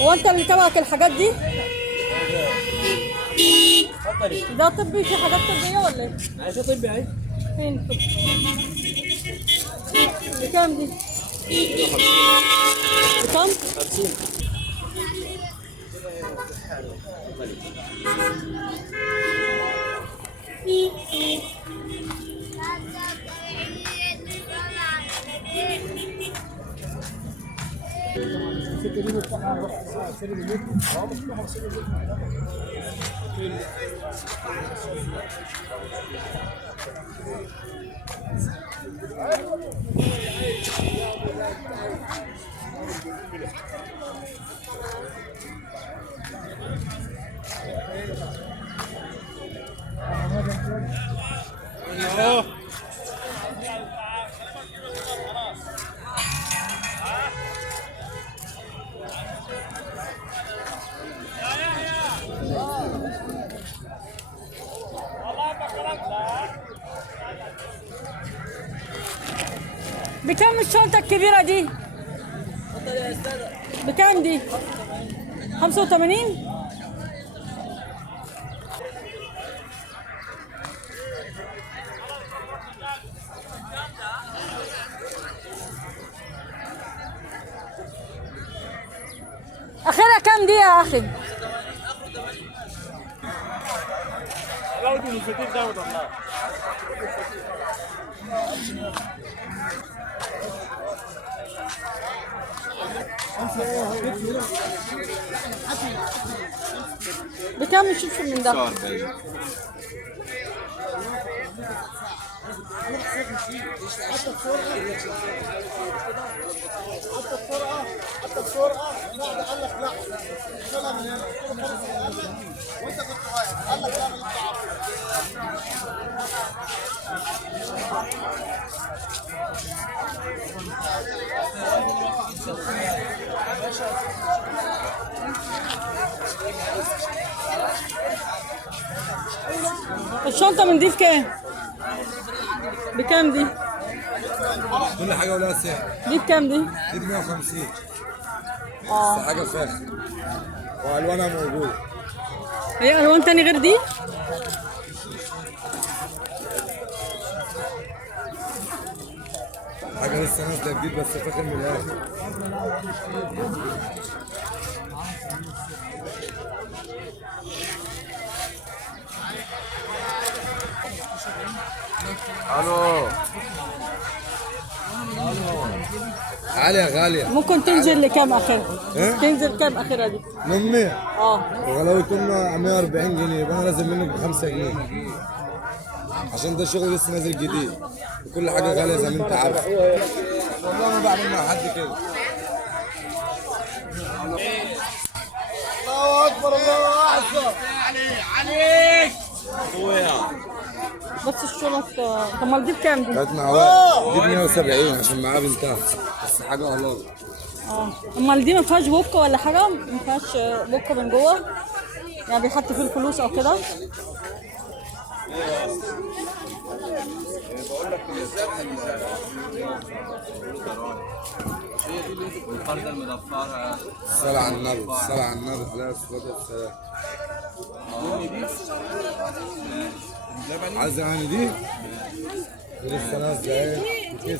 هو انت اللي تبعك الحاجات دي؟ ده طبي، في حاجات طبية ولا ايه؟ عايزة طبي اهي. فين طبي؟ بكام دي؟ بكام؟ 50. بكام الشنطة الكبيرة دي؟ بكام دي؟ 85؟ اخرها كام دي يا اخي؟ بكام الشبشب من ده؟ الشنطة من دي بكام؟ بكام دي؟ كل حاجه ولها سعر. دي بكام دي؟ دي ب 150. بس حاجه فاخر والوانها موجوده. هي الوان تاني غير دي؟ حاجه لسه نازله جديد بس فاخر من الاخر. الو عالية غالية. ممكن تنزل لكام اخرها؟ إيه؟ تنزل كام اخرها دي؟ من 100. اه وغلاوة أمها 140 جنيه يبقى أنا لازم منك ب 5 جنيه عشان ده شغل لسه نازل جديد وكل حاجة غالية زي ما أنت عارف. والله ما بعمل مع حد كده. الله أكبر الله أكبر. عليك أخويا. بس الشنط. طب امال دي بكام دي؟ كانت معاه دي ب 170 عشان معاه بنتها بس حاجة الله. اه امال دي ما فيهاش بوكه ولا حاجه؟ ما فيهاش بوكه من جوه؟ يعني بيحط فيه الفلوس او كده؟ الفردة المدفرة. الصلاة على النبي، الصلاة على النبي عليه الصلاة والسلام. عايز يعني دي؟ دي لسه نازلة اهي كده.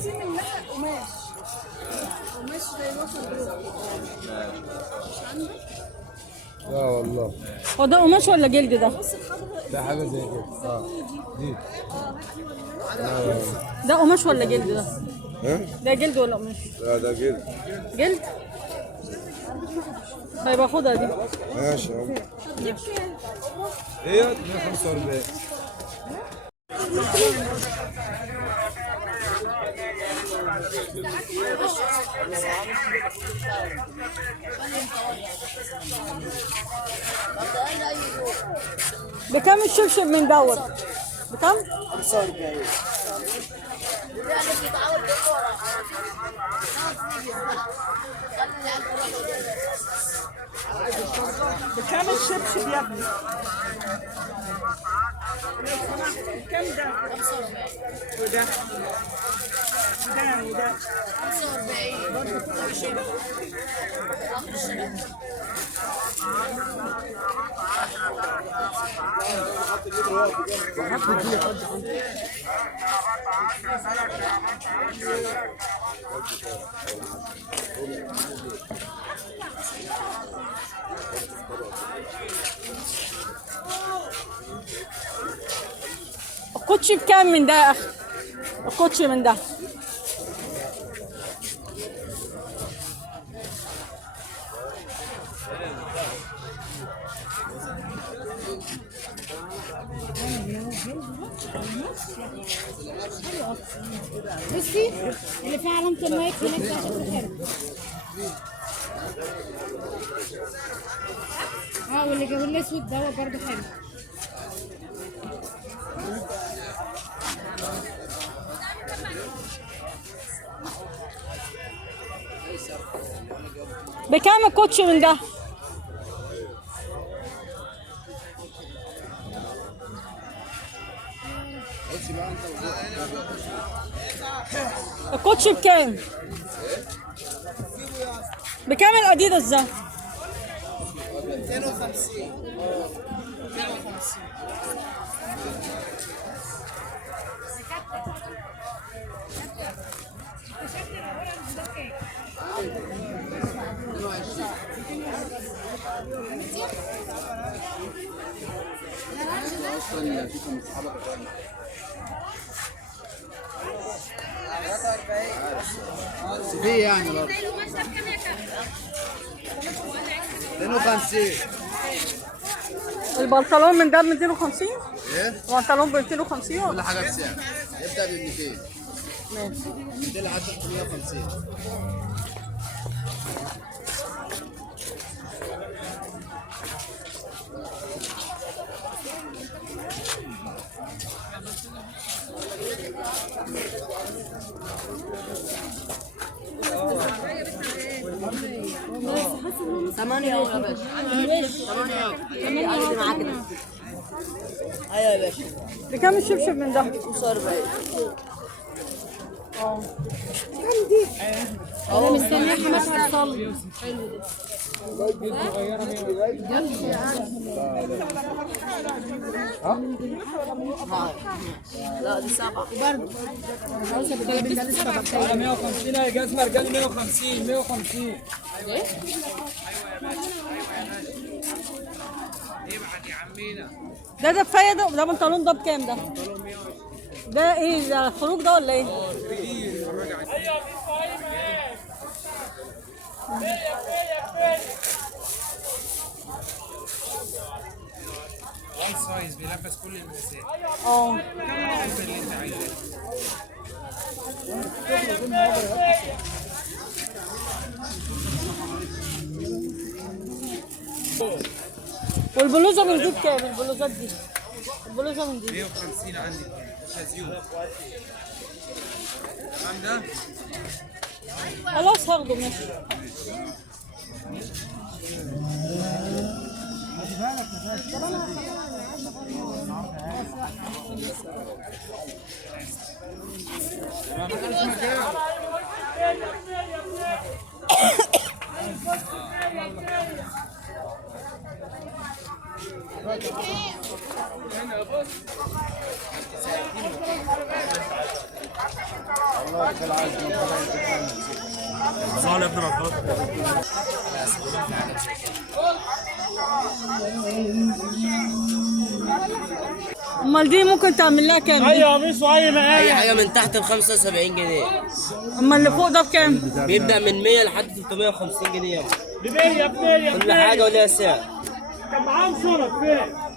لا والله. هو ده قماش ولا جلد ده؟ ده حاجة زي كده. دي. ده قماش ولا جلد ده؟ ها؟ ده جلد ولا قماش؟ لا ده جلد. جلد؟ طيب اخدها دي. ماشي اهو. هي 145. بكام الشبشب من دوت؟ بكام؟ 45. بكام الشبشب يا ابني؟ كم ده؟ 45. وده؟ وده 45. الكوتشي بكام من ده يا اخي؟ الكوتشي من ده بصي اللي فيه علامة المايك هناك ده شكله حلو. واللي جابوا الاسود ده برضه حلو. بكام الكوتشي من ده؟ الكوتشي بكام؟ بكام الاديداس ده؟ 250. دي يعني برضه 250. البنطلون من ده ب 250؟ ايه؟ البنطلون ب 250 كل ولا؟ حاجه بسعر يبدا ب 200. ماشي 200 لحد 350. ايوه يا باشا. بكام الشبشب من ده؟ 45. انا مستنيه حماتها تصلي. لا دي 7. برضه عاوزه بتلبس الصباحيه. على 150 يا جزمه رجالي 150 150. ده دفايه ده بنطلون ده بكام ده؟ ده ايه ده خروج ده ولا ايه؟ وان سايز بيلبس كل المقاسات. اه شوف اللي انت عايزه. والبلوزه من دي بكام؟ البلوزات دي البلوزه من دي 150 عندي شازيون. تمام ده؟ خلاص هاخده ماشي. امال دي ممكن تعمل لها كام دي؟ اي حاجه من تحت ب 75 جنيه. امال اللي فوق ده بكام؟ بيبدا من 100 لحد 350 جنيه. كل حاجه وليها سعر. كان معاهم شنط فين؟